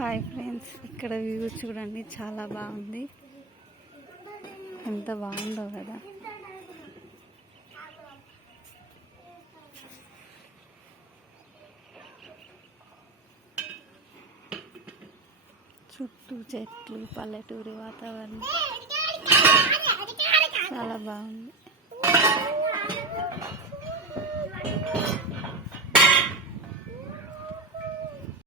Hi friends, ఇక్కడ view చూడండి, చాలా బాగుంది. ఎంత బాగుందో కదా. చుట్టూ చెట్లు, పల్లెటూరి వాతావరణం చాలా బాగుంది.